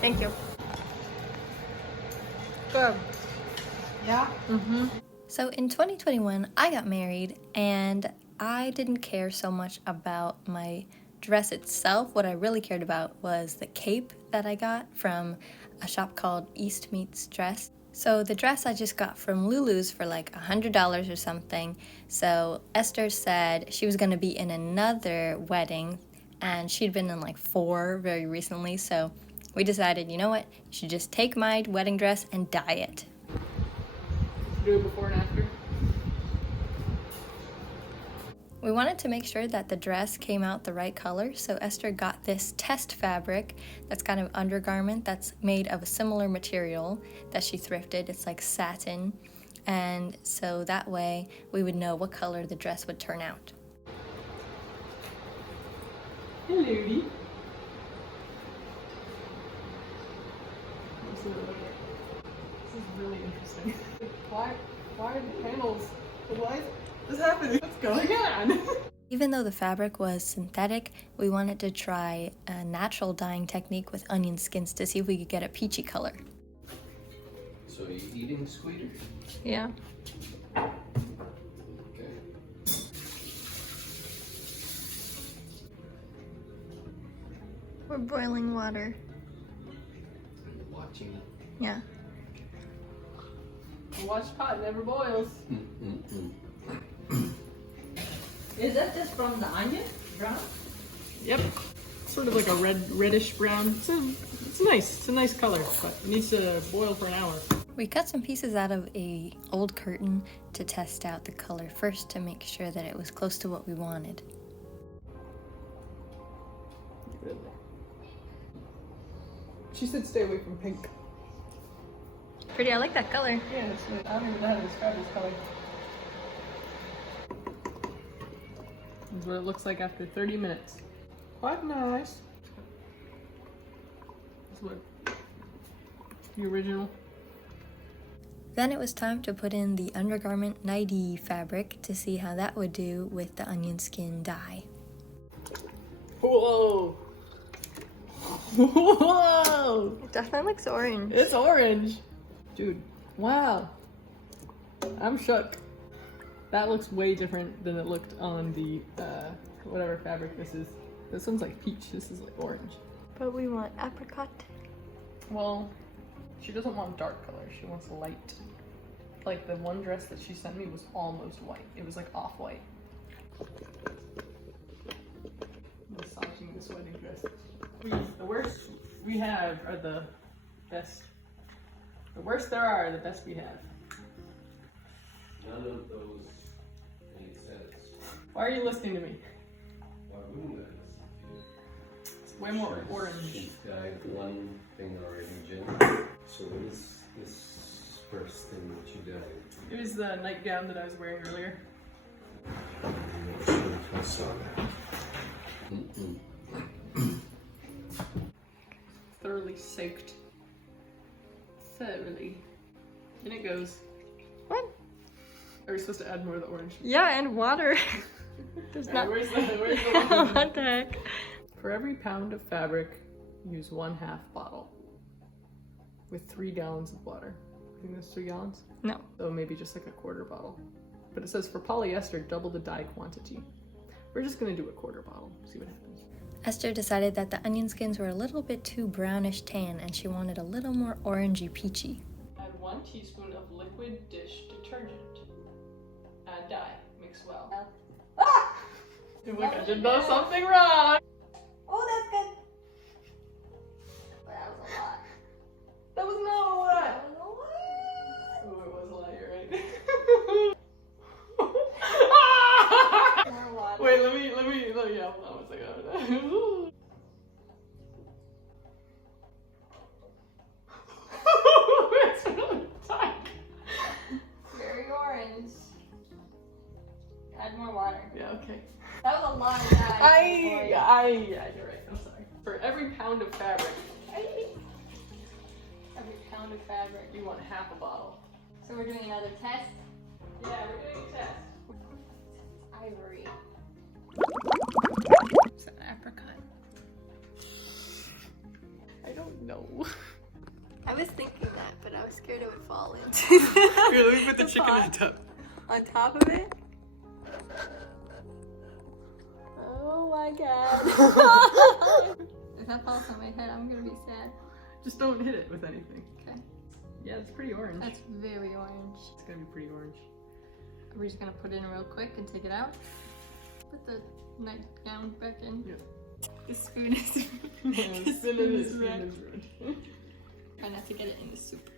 Thank you. Good. Yeah? Mm-hmm. So in 2021, I got married and I didn't care so much about my dress itself. What I really cared about was the cape that I got from a shop called East Meets Dress. So the dress I just got from Lulu's for like $100 or something. So Esther said she was gonna be in another wedding and she'd been in like 4 very recently. So we decided, you know what, you should just take my wedding dress and dye it. Do it before and after. We wanted to make sure that the dress came out the right color, so Esther got this test fabric that's kind of undergarment that's made of a similar material that she thrifted. It's like satin, and so that way we would know what color the dress would turn out. Hello, This is really interesting. Why are the panels? Why is this happening? What's going on? Even though the fabric was synthetic, we wanted to try a natural dyeing technique with onion skins to see if we could get a peachy color. So are you eating sweeter? Yeah. Okay. We're boiling water. You're watching it. Yeah. A washed pot never boils. Is that just from the onion brown? Yep. Sort of like a reddish brown. It's nice. It's a nice color, but it needs to boil for an hour. We cut some pieces out of a old curtain to test out the color first to make sure that it was close to what we wanted. She said stay away from pink. Pretty, I like that color. Yeah, I don't even know how to describe this color. This is what it looks like after 30 minutes. Quite nice. This is what the original. Then it was time to put in the undergarment nightie fabric to see how that would do with the onion skin dye. Whoa! Whoa! It definitely looks orange. It's orange! Dude, wow. I'm shook. That looks way different than it looked on the, whatever fabric this is. This one's like peach, this is like orange. But we want apricot. Well, she doesn't want dark color, she wants light. Like the one dress that she sent me was almost white. It was like off-white. Massaging this wedding dress. The worst we have are the best. The worst there are the best we have. None of those make sense. Why are you listening to me? Why wouldn't I listen to you? It's way more orange. She's dyed one thing already, Jen. So what is this first thing that you dyed? It was the nightgown that I was wearing earlier. I'm not sure if I saw that. Thoroughly soaked. Thoroughly. And it goes. What? Are we supposed to add more of the orange? Yeah, and water. There's Alright, not. where's the water? What the heck? For every pound of fabric, use 1/2 bottle with 3 gallons of water. I think that's 3 gallons? No. So maybe just like a 1/4 bottle. But it says for polyester, double the dye quantity. We're just gonna do a 1/4 bottle, see what happens. Esther decided that the onion skins were a little bit too brownish tan and she wanted a little more orangey peachy. Add 1 teaspoon of liquid dish detergent. Add dye. Mix well. Ah! Look, I did know something wrong! Oh, that's good. That was a lot. That was not a lot! That was a lot. Oh, it was a lot, you're right. More water. Wait, let me, yeah, hold on one second. It's really tight. Very orange. Add more water. Yeah, okay. That was a lot of dye. Yeah, you're right, I'm sorry. For every pound of fabric, Every pound of fabric. you want 1/2 bottle. So we're doing another test. Yeah, we're doing a test. Ivory. It's an apricot. I don't know. No. I was thinking that, but I was scared it would fall into Here, let me put the chicken on top. on top of it. Oh my god. If that falls on my head, I'm gonna be sad. Just don't hit it with anything. Okay. Yeah, it's pretty orange. That's very orange. It's gonna be pretty orange. We're just gonna put it in real quick and take it out. Put the nightgown back in. Yeah. The spoon is Yeah, spoon is red. Try not to get it in the soup.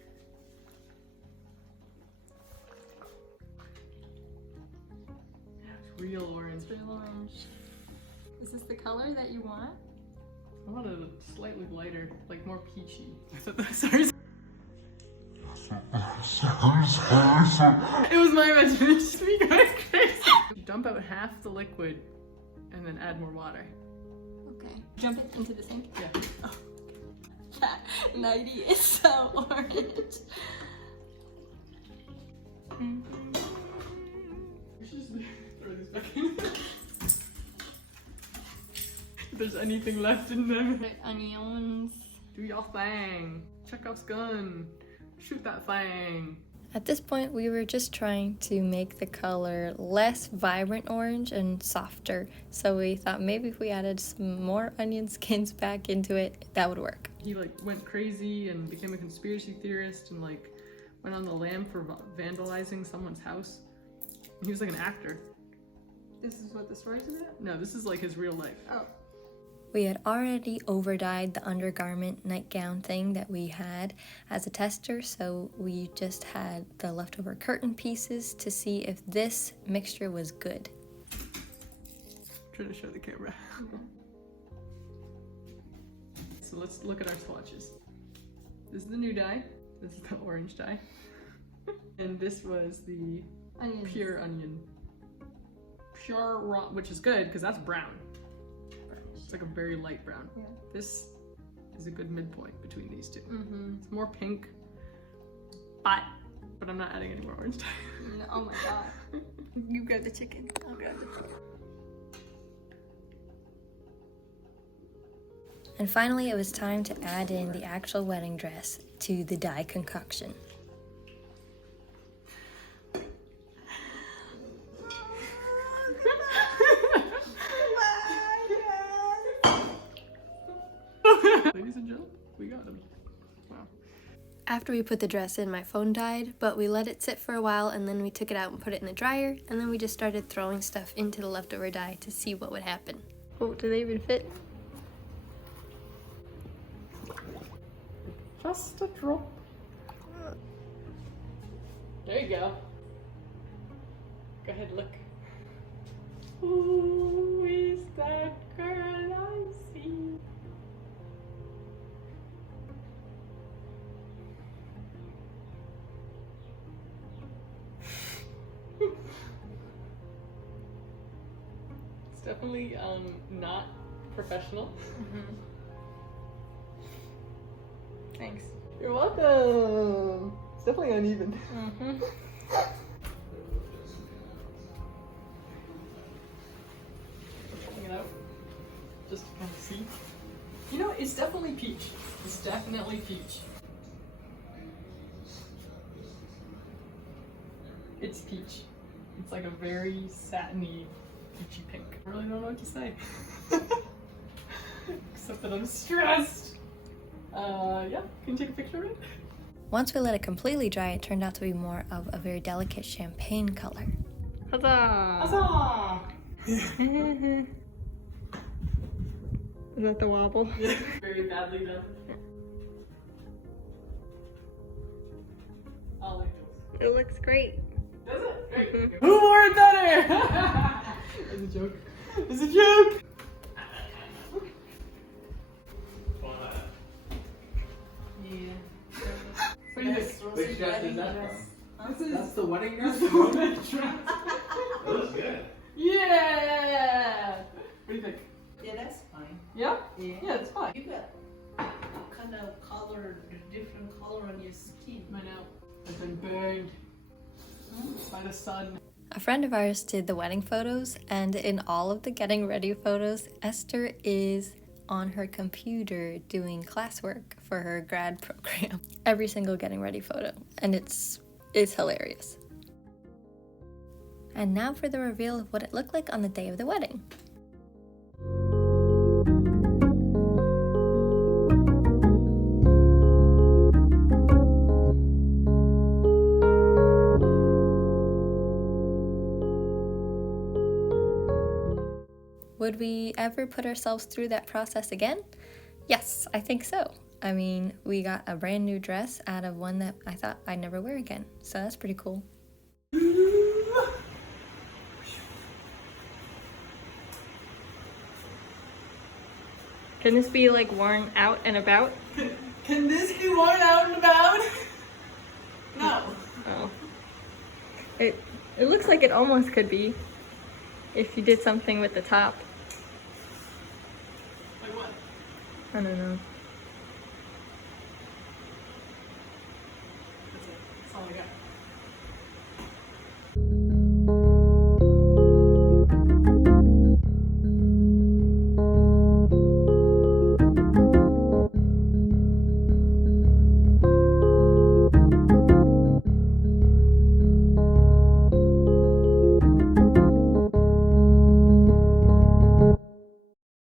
It's real orange. It's real orange. Is this the color that you want? I want it slightly lighter, like more peachy. Sorry. It was my imagination. Me going crazy. Dump out half the liquid and then add more water. Okay. Jump it into the sink? Yeah. Oh. That nightie is so orange. We should just throw these back in. If there's anything left in them. Put onions. Do your thing. Chekhov's gun. Shoot that thing. At this point, we were just trying to make the color less vibrant orange and softer. So we thought maybe if we added some more onion skins back into it, that would work. He like went crazy and became a conspiracy theorist and like went on the lam for vandalizing someone's house. He was like an actor. This is what the story's about? No, this is like his real life. Oh. We had already overdyed the undergarment nightgown thing that we had as a tester, so we just had the leftover curtain pieces to see if this mixture was good. Trying to show the camera. So let's look at our swatches. This is the new dye. This is the orange dye. And this was the Onions. pure onion. Pure raw, which is good because that's brown. It's like a very light brown. Yeah. This is a good midpoint between these two. Mm-hmm. It's more pink, but I'm not adding any more orange dye. No, oh my god. You grab the chicken. I'll grab the chicken. And finally, it was time to add in the actual wedding dress to the dye concoction. Ladies and gentlemen, we got them. Wow. After we put the dress in, my phone died, but we let it sit for a while and then we took it out and put it in the dryer, and then we just started throwing stuff into the leftover dye to see what would happen. Oh, do they even fit? Just a drop. There you go. Go ahead, look. Who is that girl I see? It's definitely not professional. Mm-hmm. Thanks. You're welcome. It's definitely uneven. Mm-hmm. Checking it out, just to kind of see. You know, it's definitely peach. It's definitely peach. It's peach. It's like a very satiny, peachy pink. I really don't know what to say. Except that I'm stressed. Yeah, can you take a picture of it? Once we let it completely dry, it turned out to be more of a very delicate champagne color. Huzzah! Huzzah! Is that the wobble? Yeah, very badly done. I like this. It looks great. Does it? Great. Who wore it better? It's a joke. It's a joke! What do you think? Which dress is that from? That's the wedding dress? The wedding dress. That looks good. Yeah! What do you think? Yeah, that's fine. Yeah? Yeah. Yeah, it's fine. You got kind of color, different color on your skin. I know. I've been burned by the sun. A friend of ours did the wedding photos, and in all of the getting ready photos, Esther is on her computer doing classwork for her grad program. Every single getting ready photo, and it's hilarious. And now for the reveal of what it looked like on the day of the wedding. Would we ever put ourselves through that process again? Yes, I think so. I mean, we got a brand new dress out of one that I thought I'd never wear again, so that's pretty cool. Can this be like worn out and about? Can this be worn out and about? No. Oh. It looks like it almost could be if you did something with the top. Like what? I don't know. That's it. That's all I got.